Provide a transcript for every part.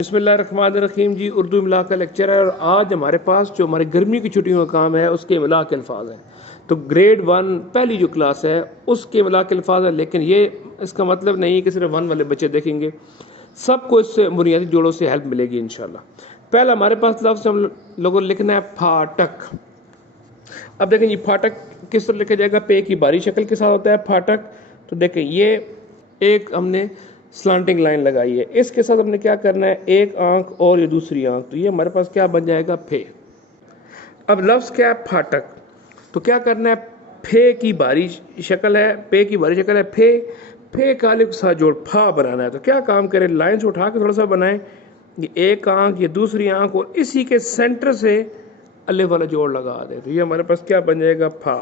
बिस्मिल्लाहिर्रहमानिर्रहीम जी, उर्दू इमला का लेक्चर है और आज हमारे पास जो हमारे गर्मी की छुट्टियों का काम है उसके इमला के अल्फाज हैं। तो ग्रेड 1 पहली जो क्लास है उसके इमला के अल्फाज है, लेकिन ये इसका मतलब नहीं है कि सिर्फ 1 वाले बच्चे देखेंगे, सबको इससे बुनियादी जोड़ों से हेल्प मिलेगी इंशाल्लाह। पहला हमारे पास लफ्ज़ हम लोगों को लिखना है फाटक। अब देखें ये फाटक किस तरह लिखा जाएगा, पे की बारी शक्ल के साथ होता है फाटक। तो देखें ये एक हमने स्लांटिंग लाइन लगाई है, इसके साथ हमने क्या करना है, एक आंख और ये दूसरी आंख, तो ये हमारे पास क्या बन जाएगा, फे। अब लफ्ज़ क्या है, फाटक। तो क्या करना है, फे की बारी शक्ल है, पे की बारी शक्ल है फे, फे का अलिफ के साथ जोड़ फा बनाना है। तो क्या काम करें, लाइन से उठा के थोड़ा सा बनाएं, ये एक आंख ये दूसरी आंख और इसी के सेंटर से अलिफ वाला जोड़ लगा दें, तो ये हमारे पास क्या बन जाएगा, फा।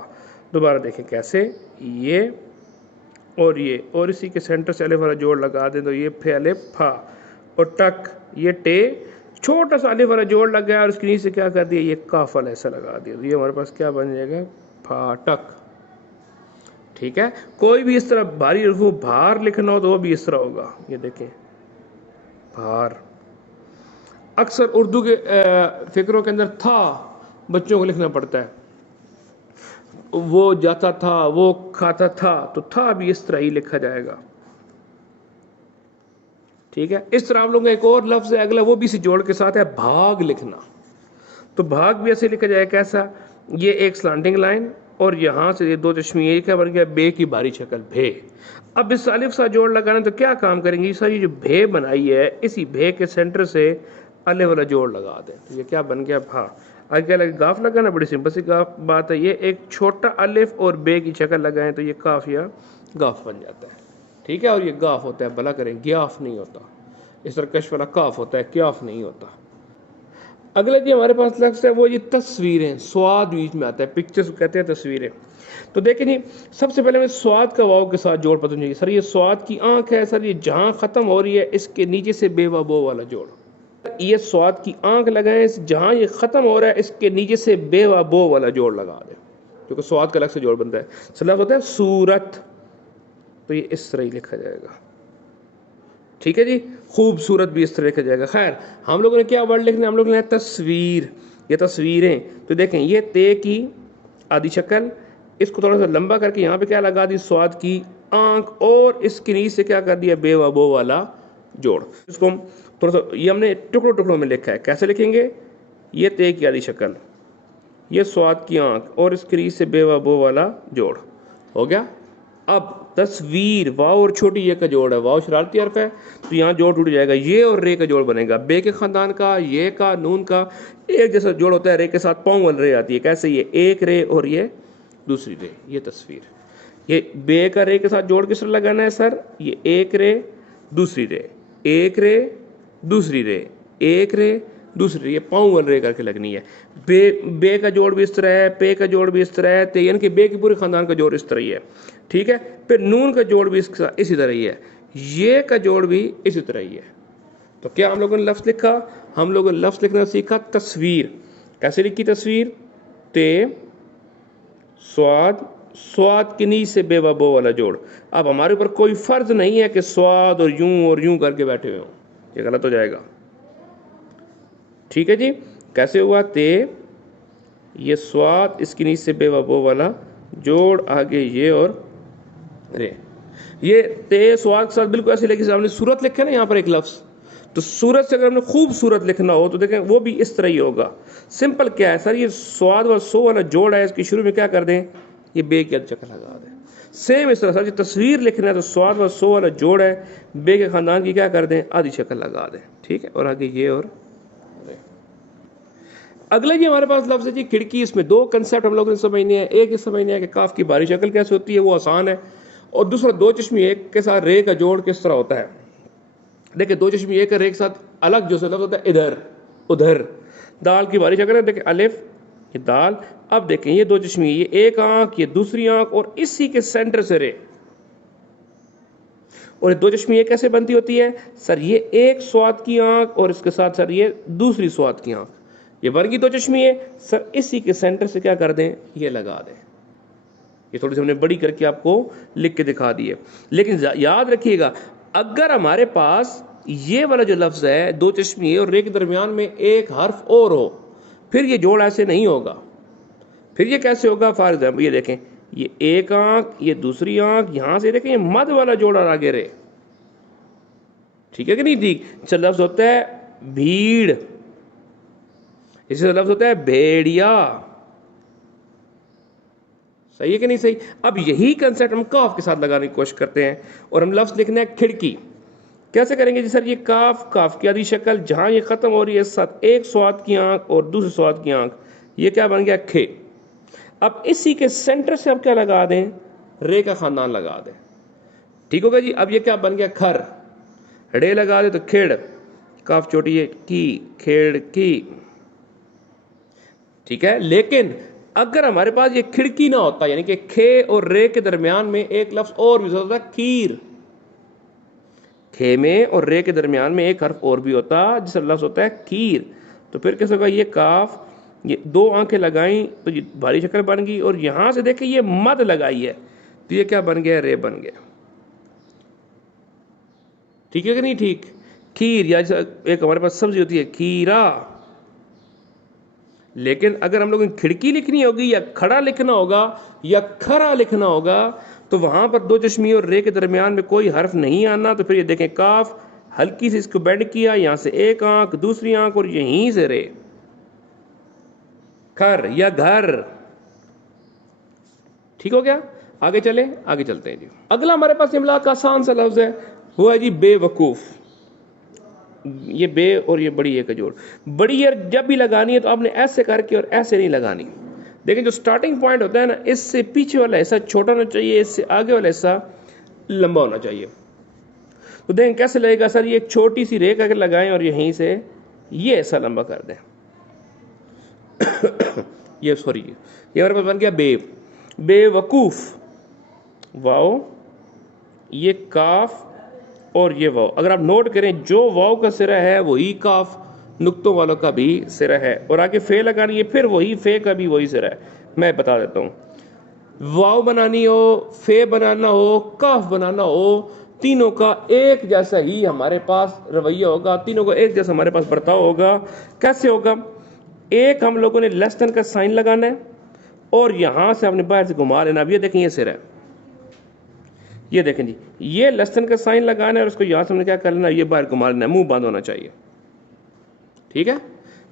दोबारा देखें कैसे, ये और ये और इसी के सेंटर से अलिफ वाला जोड़ लगा दें, तो ये फे अलिफ फा और टक, ये टे छोटा सा अलिफ वाला जोड़ लग गया और इसके नीचे क्या कर दिया, ये काफ वाला ऐसा लगा दिया, तो ये हमारे पास क्या बन जाएगा, फाटक। ठीक है, कोई भी इस तरह भारी रफू भार लिखना हो तो वो भी इस तरह होगा, ये देखें भार। अक्सर उर्दू के फिक्रों के अंदर था बच्चों को लिखना पड़ता है, वो जाता था, वो खाता था, तो था भी इस तरह ही लिखा जाएगा। ठीक है, इस तरह आप लोगों का एक और लफ्ज है अगला, वो भी इसी जोड़ के साथ है, भाग लिखना। तो भाग भी ऐसे लिखा जाएगा, कैसा, ये एक स्लांटिंग लाइन और यहां से ये दो चश्मी, एक बन गया बे की बारी शक्ल, भे। अब इस अलिफ सा जोड़ लगाना, तो क्या काम करेंगे, सर ये जो भे बनाई है इसी भे के सेंटर से अलिफ वाला जोड़ लगा दें, तो ये क्या बन गया, भा। आगे क्या लगे, गाफ लगाना, बड़ी सिंपल सी गाफ बात है, ये एक छोटा अलिफ और बे की शक्ल लगाएं तो ये काफ या गाफ बन जाता है। ठीक है, और ये गाफ होता है, भला करें ग्याफ नहीं होता, इस तरह कश वाला काफ होता है, क्याफ नहीं होता। अगला जी हमारे पास लफ्ज़ है वो ये तस्वीरें, स्वाद बीच में आता है, पिक्चर्स कहते हैं तस्वीरें। तो देखें जी, सबसे पहले मैं स्वाद का वाव के साथ जोड़ पता चाहिए, सर ये स्वाद की आंख है, सर ये जहां खत्म हो रही है इसके नीचे से बेवा बो वाला जोड़, ये स्वाद की आंख लगाएं, जहां ये खत्म हो रहा है इसके नीचे से बेवा बो वाला जोड़ लगा दें, क्योंकि स्वाद का अलग से जोड़ बनता है। लफ्ज़ होता है सूरत, तो ये इस तरह ही लिखा जाएगा। ठीक है जी, खूबसूरत भी इस तरह लिखा जाएगा। खैर हम लोगों ने क्या वर्ड लिखना है, हम लोग ने तस्वीर, ये तस्वीरें। तो देखें ये ते की आधी शक्ल, इसको थोड़ा सा लंबा करके यहाँ पे क्या लगा दी, स्वाद की आंख और इसके नीचे से क्या कर दिया, बेवा बो वाला जोड़। इसको हम थोड़ा सा, ये हमने टुकड़ों टुकड़ों में लिखा है, कैसे लिखेंगे, ये ते की आधी शक्ल, ये स्वाद की आंख और इसके नीचे से बेवा बो वाला जोड़ हो गया। अब तस्वीर, वाव और छोटी ये का जोड़ है, वाव शरारती हर्फ है तो यहाँ जोड़ टूट जाएगा, ये और रे का जोड़ बनेगा, बे के खानदान का, ये का, नून का एक जैसा जोड़ होता है, रे के साथ पाँव वाली रे आती है, कैसे, ये एक रे और ये दूसरी रे, ये तस्वीर। ये बे का रे के साथ जोड़ किस तरह लगाना है सर, ये एक रे दूसरी रे, एक रे दूसरी रे, एक रे दूसरी, ये पाँव वाली रे करके लगनी है। बे का जोड़ भी इस तरह है, पे का जोड़ भी इस तरह है, तो यानी कि बे के पूरे खानदान का जोड़ इस तरह ही है। ठीक है, फिर नून का जोड़ भी इसी तरह ही है, ये का जोड़ भी इसी तरह ही है। तो क्या हम लोगों ने लफ्ज़ लिखा, हम लोगों ने लफ्ज़ लिखना सीखा, तस्वीर। कैसे लिखी तस्वीर, ते स्वाद, स्वाद के नीचे से बेवा बो वाला जोड़। अब हमारे ऊपर कोई फर्ज नहीं है कि स्वाद और यूं करके बैठे हुए हों, ये गलत हो जाएगा। ठीक है जी, कैसे हुआ, ते ये स्वाद, इसके नीचे से बेवा बो वाला जोड़, आगे ये और रे, ये ते स्वाद के साथ बिल्कुल ऐसे लेके हमने सूरत लिखे ना यहाँ पर एक लफ्ज़, तो सूरत से अगर हमने खूबसूरत लिखना हो तो देखें वो भी इस तरह ही होगा। सिंपल क्या है सर, ये स्वाद व सो वाला जोड़ है, इसकी शुरू में क्या कर दें, ये बे की शक्ल लगा दें। सेम इस तरह सर, ये तस्वीर लिखना है तो स्वाद व सो वाला जोड़ है, बे के खानदान की क्या कर दें, आधी शक्ल लगा दें। ठीक है, और आगे ये और अगला जी हमारे पास लफ्ज़ है जी खिड़की। इसमें दो कंसेप्ट हम लोगों ने समझने हैं, एक ये समझने है कि काफ की बारी शक्ल कैसे होती है, वो आसान है, और दूसरा दो चश्मी एक के साथ रे का जोड़ किस तरह होता है। देखिए दो चश्मी एक रे के साथ अलग जो लफ्ज़ होता है, इधर उधर, दाल की बारी शक्ल है, देखिए अलिफ ये दाल। अब देखें ये दो चश्मी, ये एक आंख ये दूसरी आंख और इसी के सेंटर से रे, और दो चश्मी ये कैसे बनती होती है सर, ये एक स्वाद की आंख और इसके साथ सर ये दूसरी स्वाद की आंख, ये वर्गी दो चश्मी है सर, इसी के सेंटर से क्या कर दें, ये लगा दें। ये थोड़ी सी हमने बड़ी करके आपको लिख के दिखा दी है, लेकिन याद रखिएगा अगर हमारे पास ये वाला जो लफ्ज़ है दो चश्मे और रे के दरमियान में एक हर्फ और हो, फिर ये जोड़ ऐसे नहीं होगा। फिर ये कैसे होगा? फॉर एग्जाम्पल ये देखें, ये एक आंख, ये दूसरी आंख, यहां से देखें ये मद वाला जोड़ और आगे रे, ठीक है कि नहीं ठीक। चल लफ्ज़ होता है भीड़, इसी से लफ्ज़ होता है भेड़िया, सही है कि नहीं सही। अब यही कंसेप्ट हम काफ के साथ लगाने की कोशिश करते हैं और हम लफ्ज़ लिखना है खिड़की। कैसे करेंगे जी सर? ये काफ, काफ की आधी शक्ल, जहां ये खत्म हो रही है साथ एक स्वाद की आंख और दूसरे स्वाद की आंख, ये क्या बन गया? खे। अब इसी के सेंटर से अब क्या लगा दें? रे का खानदान लगा दें, ठीक होगा जी। अब ये क्या बन गया? खर। रे लगा दे तो खेड़, काफ छोटी है की, खेड़ की, ठीक है। लेकिन अगर हमारे पास ये खिड़की ना होता, यानी कि खे और रे के दरमियान में एक लफ्ज और भी होता, खीर। खे में और रे के दरमियान में एक हर्फ और भी होता जिसका लफ्ज होता है खीर। तो फिर कैसे होगा? ये काफ, ये दो आंखें लगाई तो ये भारी शक्ल बन गई, और यहां से देखें ये मद लगाई है तो ये क्या बन गया? रे बन गया, ठीक है कि नहीं ठीक। खीर, या एक हमारे पास सब्जी होती है खीरा। लेकिन अगर हम लोग खिड़की लिखनी होगी या खड़ा लिखना होगा या खरा लिखना होगा तो वहां पर दो चश्मी और रे के दरमियान में कोई हर्फ नहीं आना। तो फिर ये देखें, काफ हल्की से इसको बेंड किया, यहां से एक आंख, दूसरी आंख, और यहीं से रे, खर या घर, ठीक हो गया। आगे चले, आगे चलते हैं जी। अगला हमारे पास इमला का आसान सा लफ्ज है, वो है जी बेवकूफ। ये बे और ये बड़ी ए का जोड़। बड़ी ए जब भी लगानी है तो आपने ऐसे करके और ऐसे नहीं लगानी। देखिए जो स्टार्टिंग पॉइंट होता है ना, इससे पीछे वाला हिस्सा छोटा होना चाहिए, इससे आगे वाला हिस्सा लंबा होना चाहिए। तो देखें कैसे लगेगा सर? ये एक छोटी सी रेखा अगर लगाएं और यहीं से ये ऐसा लंबा कर दें ये सॉरी, ये हमारे पास बन गया बे, बेवकूफ। वाओ, ये काफ और ये वाव। अगर आप नोट करें, जो वाव का सिरा है वही काफ नुक्तों वालों का भी सिरा है, और आगे फे लगानी है फिर वही फे का भी वही सिरा है। मैं बता देता हूँ, वाव बनानी हो, फे बनाना हो, काफ बनाना हो, तीनों का एक जैसा ही हमारे पास रवैया होगा, तीनों का एक जैसा हमारे पास बर्ताव होगा। कैसे होगा? एक हम लोगों ने लेस देन का साइन लगाना है और यहां से आपने बाहर से घुमा लेना। अब ये देखें ये सिरा है, ये देखें जी, ये लेस देन का साइन लगाना है और उसको यहां से हमने क्या कर लेना, ये बाहर घुमा लेना है, मुंह बंद होना चाहिए, ठीक है।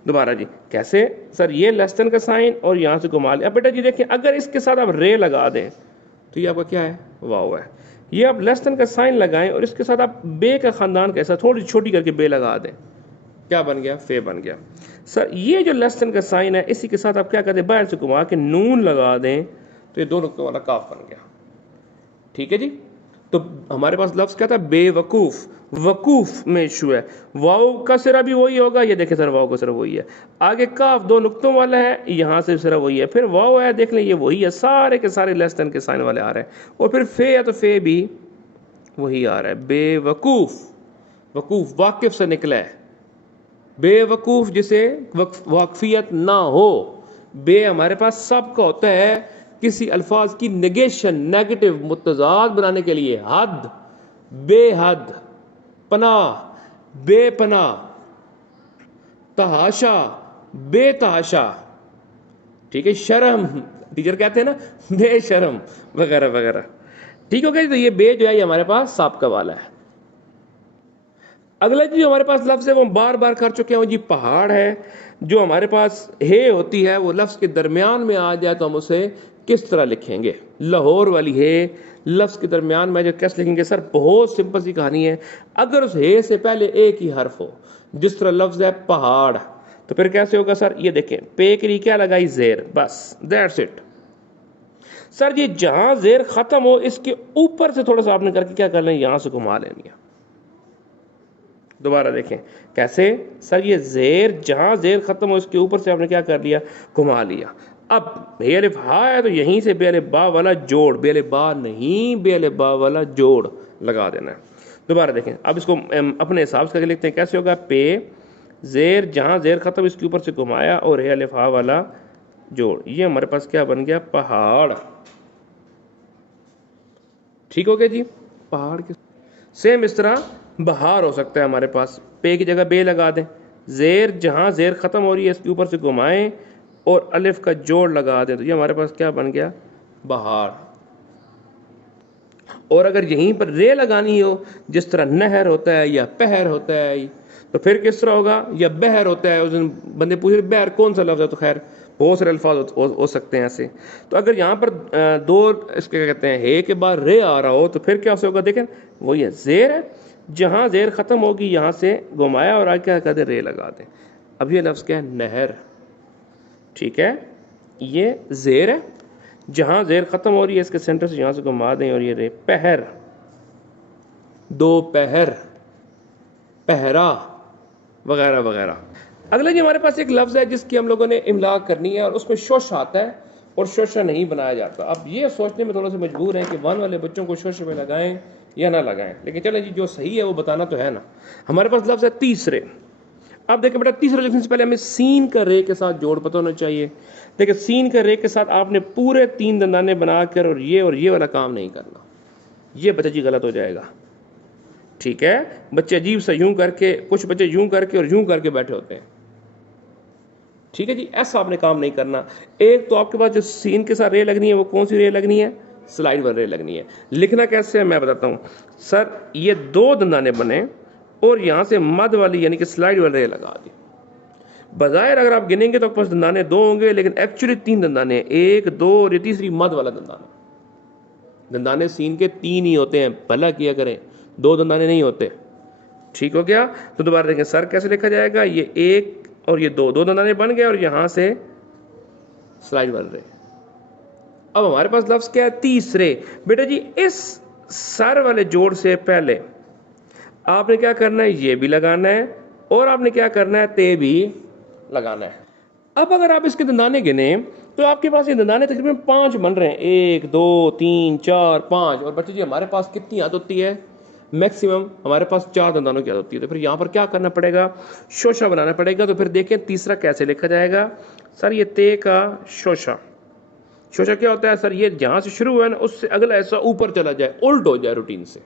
दोबारा जी, कैसे सर? ये लेस देन का साइन और यहां से घुमा लिया। अब बेटा जी देखिए, अगर इसके साथ आप रे लगा दें तो ये आपका क्या है? वाव है। ये आप लेस देन का साइन लगाएं और इसके साथ आप बे का खानदान कैसा थोड़ी छोटी करके बे लगा दें, क्या बन गया? फे बन गया। सर ये जो लेस देन का साइन है, इसी के साथ आप क्या करते हैं? बाहर से घुमा के नून लगा दें तो ये दो नुक्तों वाला काफ बन गया, ठीक है जी। तो हमारे पास लफ्ज क्या था? बेवकूफ। वकूफ में इशू है, वाव का सिरा भी वही होगा, ये देखें सर वाव का सिरा वही है, आगे काफ दो नुक्तों वाला है, यहां से सिरा वही है, फिर वाव है, देख लें ये वही है, सारे के सारे लेस देन के साइन वाले आ रहे हैं, और फिर फे है तो फे भी वही आ रहा है। बेवकूफ, वकूफ वाकिफ से निकला है, बेवकूफ जिसे वाकफियत ना हो। बे हमारे पास सबका होता है किसी अल्फाज की नेगेशन, नेगेटिव मुतजाद बनाने के लिए। हद, बेहद, पनाह, बेपनाह, तहाशा, बेतहाशा, ठीक है। शर्म, टीचर कहते हैं ना बेशर्म, वगैरह वगैरह, ठीक हो गया। तो ये बे जो है ये हमारे पास साबका वाला है। अगला जो हमारे पास लफ्ज है वो हम बार बार कर चुके हैं, वो जी पहाड़ है। जो हमारे पास हे होती है वो लफ्ज के दरमियान में आ जाए तो हम उसे किस तरह लिखेंगे? लाहौर वाली हे लफ्ज के दरमियान में जो कैसे लिखेंगे? सर बहुत सिंपल सी कहानी है। अगर उस हे से पहले एक ही हर्फ हो, जिस तरह लफ्ज है पहाड़, तो फिर कैसे होगा सर? ये देखें, पे के लिए क्या लगाई? जेर, बस दैट्स इट। सर ये जहां जेर खत्म हो इसके ऊपर से थोड़ा सा आपने करके क्या कर लें? यहां से घुमा लेनी है। दोबारा देखें कैसे? सर ये जेर जहां जेर खत्म हो इसके ऊपर से आपने क्या कर लिया? घुमा लिया। अब बेअलिफ हा है तो यहीं से बेअलिफ बा वाला जोड़, बेअलिफ बा नहीं बेअलिफ बा वाला जोड़ लगा देना है। दोबारा देखें, अब इसको अपने हिसाब से करके लिखते हैं। कैसे होगा? पे जेर जहां जेर खत्म इसके ऊपर से घुमाया और अलिफ हा वाला जोड़, ये हमारे पास क्या बन गया? पहाड़, ठीक हो गया जी। पहाड़ के सेम इस तरह बहार हो सकता है हमारे पास, पे की जगह बे लगा दें, ज़ेर जहाँ ज़ेर ख़त्म हो रही है इसके ऊपर से घुमाएं और अलिफ का जोड़ लगा दें, तो ये हमारे पास क्या बन गया, बहार। और अगर यहीं पर रे लगानी हो, जिस तरह नहर होता है या पहर होता है, तो फिर किस तरह होगा, या बहर होता है। उस दिन बंदे पूछे बहर कौन सा लफ्ज़ है, तो खैर बहुत सारे अल्फाज हो सकते हैं ऐसे। तो अगर यहाँ पर दो इसके क्या कहते हैं हे के बाद रे आ रहा हो, तो फिर क्या होगा, देखें वो ये ज़ेर है, जहाँ ज़ेर ख़त्म होगी यहाँ से घुमाया और आगे क्या कहते हैं रे लगा दें। अब ये लफ्ज़ क्या है, नहर, ठीक है, ये ज़ेर है, जहाँ ज़ेर ख़त्म हो रही है इसके सेंटर से यहाँ से घुमा दें और ये रे, पहर, दो पहर, पहरा वगैरह वगैरह। अगला जी हमारे पास एक लफ्ज़ है जिसकी हम लोगों ने इमला करनी है और उसमें शोश आता है और शोशा नहीं बनाया जाता। अब ये सोचने में थोड़ा सा मजबूर हैं कि वन वाले बच्चों को शोशे में लगाएं या ना लगाएं, लेकिन चलें जी जो सही है वो बताना तो है ना। हमारे पास लफ्ज़ है तीसरे। अब देखिए बेटा, तीसरे लिखने से पहले हमें सीन का रे के साथ जोड़ पता होना चाहिए। देखिए सीन का रे के साथ आपने पूरे 3 दंदाने बनाकर और ये वाला काम नहीं करना, ये बच्चा जी गलत हो जाएगा, ठीक है। बच्चे अजीब सा यूं करके, कुछ बच्चे यूं करके और यूं करके बैठे होते हैं, ठीक है जी, ऐसा आपने काम नहीं करना। एक तो आपके पास जो सीन के साथ रे लगनी है वो कौन सी रे लगनी है, स्लाइड वाली रे लगनी है। लिखना कैसे है मैं बताता हूँ। सर ये 2 दंदाने बने और यहाँ से मद वाली यानी कि स्लाइड वाली रे लगा दी। बजायर अगर आप गिनेंगे तो आपके पास दंदाने 2 होंगे, लेकिन एक्चुअली 3 दंदाने, 1 2 और ये तीसरी मद वाला दंदाना। दंदाने सीन के 3 ही होते हैं, भला किया करें, 2 दंदाने नहीं होते, ठीक हो गया। तो दोबारा देखें सर कैसे लिखा जाएगा, ये 1 और ये 2 दंदाने बन गए और यहां से स्लाइड बन रहे। अब हमारे पास लफ्ज क्या है, तीसरे। बेटा जी इस सर वाले जोड़ से पहले आपने क्या करना है, ये भी लगाना है और आपने क्या करना है, ते भी लगाना है। अब अगर आप इसके दंदाने गिने तो आपके पास ये दंदाने तकरीबन 5 बन रहे हैं, 1 2 3 4 5। और बच्चे जी हमारे पास कितनी याद होती है, मैक्सिमम हमारे पास 4 दंदानों की याद होती है। तो फिर यहाँ पर क्या करना पड़ेगा, शोशा बनाना पड़ेगा। तो फिर देखें तीसरा कैसे लिखा जाएगा। सर ये ते का शोशा, शोशा क्या होता है सर, ये जहाँ से शुरू हुआ है ना उससे अगला ऐसा ऊपर चला जाए, उल्ट हो जाए रूटीन से,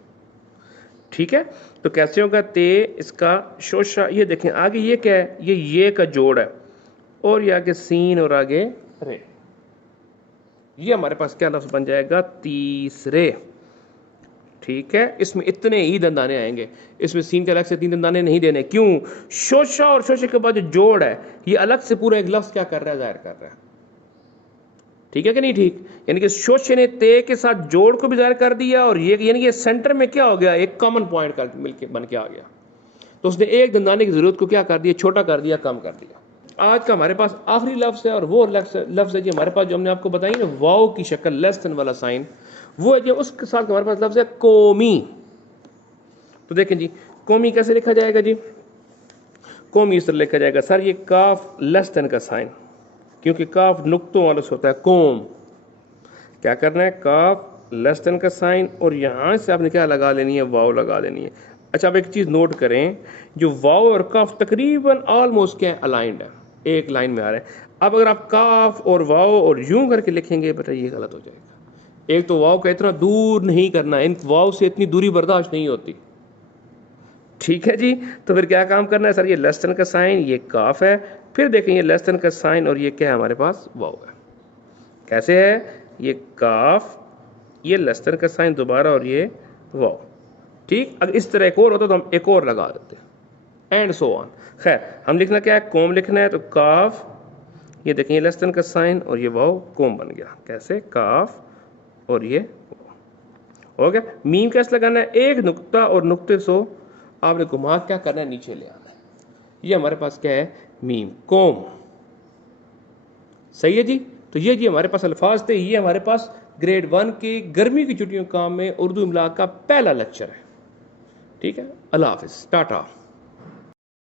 ठीक है। तो कैसे होगा, ते इसका शोशा। ये देखें आगे ये क्या है, ये का जोड़ है और ये आगे सीन और आगे रे, ये हमारे पास क्या लफ्ज बन जाएगा, तीसरे, ठीक है। इसमें इतने ही दंदाने आएंगे, इसमें सीन के अलग से 3 दंदाने नहीं देने। क्यों, शोशा और शोशे के बाद जो जोड़ है ये अलग से पूरा एक लफ्ज क्या कर रहा है, जाहिर कर रहा है, ठीक है कि नहीं, ठीक। यानी कि शोशे ने ते के साथ जोड़ को भी जाहिर कर दिया और ये यानी कि सेंटर में क्या हो गया, एक कॉमन पॉइंट का मिलके बन के आ गया। तो उसने एक दंदाने की जरूरत को क्या कर दिया, छोटा कर दिया, कम कर दिया। आज का हमारे पास आखिरी लफ्ज है और वो लफ्ज है जी हमारे पास जो हमने आपको बताई ना, वाव की शक्ल, लेस देन वाला साइन, वो है जी। उसके साथ हमारे पास लफ्ज है कौमी। तो देखें जी कौमी कैसे लिखा जाएगा जी, कौमी इस तरह लिखा जाएगा। सर ये काफ लेस देन का साइन, क्योंकि काफ नुक्तों वाला होता है, कौम क्या करना है, काफ लेस देन का साइन और यहां से आपने क्या लगा लेनी है, वाव लगा लेनी है। अच्छा आप एक चीज नोट करें, जो वाव और काफ तकरीबन ऑलमोस्ट क्या है, अलाइंड है, एक लाइन में आ रहे हैं। अब अगर आप काफ और वाव और यूं करके लिखेंगे बेटा ये गलत हो जाएगा। एक तो वाव का इतना दूर नहीं करना, इन वाव से इतनी दूरी बर्दाश्त नहीं होती, ठीक है जी। तो फिर क्या काम करना है, सर ये लेस देन का साइन, ये काफ है, फिर देखें ये लेस देन का साइन और ये क्या है हमारे पास, वाव है। कैसे है, ये काफ, ये लेस देन का साइन दोबारा और ये वाव, ठीक। अगर इस तरह एक और होता तो हम एक और लगा देते, एंड सो ऑन। खैर हम लिखना क्या है, कौम लिखना है। तो काफ, ये देखें ये लेस देन का साइन और ये वाव, कौम बन गया। कैसे, काफ और ये हो गया। मीम कैसे लगाना है, एक नुक्ता और नुक्ते सो आपने घुमा क्या करना है, नीचे ले आना है। ये हमारे पास क्या है, मीम, कौम, सही है जी। तो ये जी हमारे पास अल्फाज थे। ये हमारे पास ग्रेड 1 की गर्मी की छुट्टियों काम में उर्दू इमला का पहला लेक्चर है, ठीक है। अल्लाह हाफिज़, टाटा।